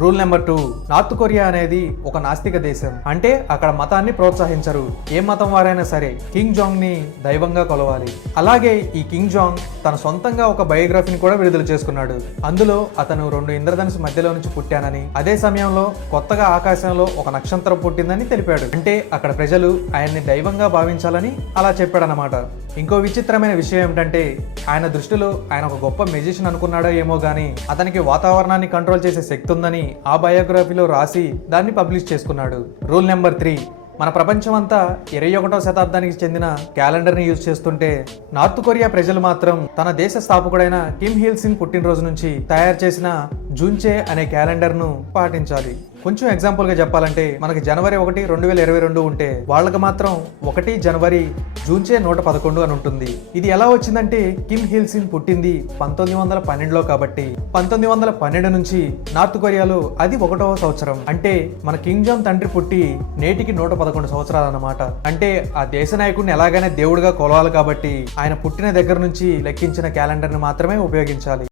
Rule number 2, north Korea అనేది ఒక నాస్తిక దేశం. అంటే అక్కడ మతాన్ని ప్రోత్సహించరు. ఏ మతం వారైనా సరే కింగ్ జాంగ్ ని దైవంగా కొలవాలి. అలాగే ఈ కింగ్ జాంగ్ తన సొంతంగా ఒక బయోగ్రఫీని కూడా విడుదల చేసుకున్నాడు. అందులో అతను 2 ఇంద్రధనుసు మధ్యలో నుంచి పుట్టానని, అదే సమయంలో కొత్తగా ఆకాశంలో ఒక నక్షత్రం పుట్టిందని తెలిపాడు. అంటే అక్కడ ప్రజలు ఆయన్ని దైవంగా భావించాలని అలా చెప్పాడనమాట. ఇంకో విచిత్రమైన విషయం ఏమిటంటే ఆయన దృష్టిలో ఆయన ఒక గొప్ప మెజిషియన్ అనుకున్నాడో ఏమో గానీ అతనికి వాతావరణాన్ని కంట్రోల్ చేసే శక్తి ఉందని ఆ బయోగ్రఫీలో రాసి దాన్ని పబ్లిష్ చేసుకున్నాడు. రూల్ నెంబర్ 3, మన ప్రపంచం అంతా 21వ శతాబ్దానికి చెందిన క్యాలెండర్ని యూజ్ చేస్తుంటే నార్త్ కొరియా ప్రజలు మాత్రం తన దేశ స్థాపకుడైన కిమ్ హిల్ సింగ్ పుట్టినరోజు నుంచి తయారు చేసిన జూన్చే అనే క్యాలెండర్ను పాటించాలి. కొంచెం ఎగ్జాంపుల్గా చెప్పాలంటే మనకి జనవరి 1, 2022 ఉంటే వాళ్ళకి మాత్రం 1 జనవరి జూన్చే 111 అని ఉంటుంది. ఇది ఎలా వచ్చిందంటే కిమ్ హిల్ సింగ్ పుట్టింది 1912లో కాబట్టి 1912 నుంచి నార్త్ కొరియాలో అది 1వ సంవత్సరం. అంటే మన కింగ్ జాంగ్ తండ్రి పుట్టి నేటికి 111 సంవత్సరాలు అన్నమాట. అంటే ఆ దేశ నాయకుడిని ఎలాగైనా దేవుడిగా కొలవాలి కాబట్టి ఆయన పుట్టిన దగ్గర నుంచి లెక్కించిన క్యాలెండర్ని మాత్రమే ఉపయోగించాలి.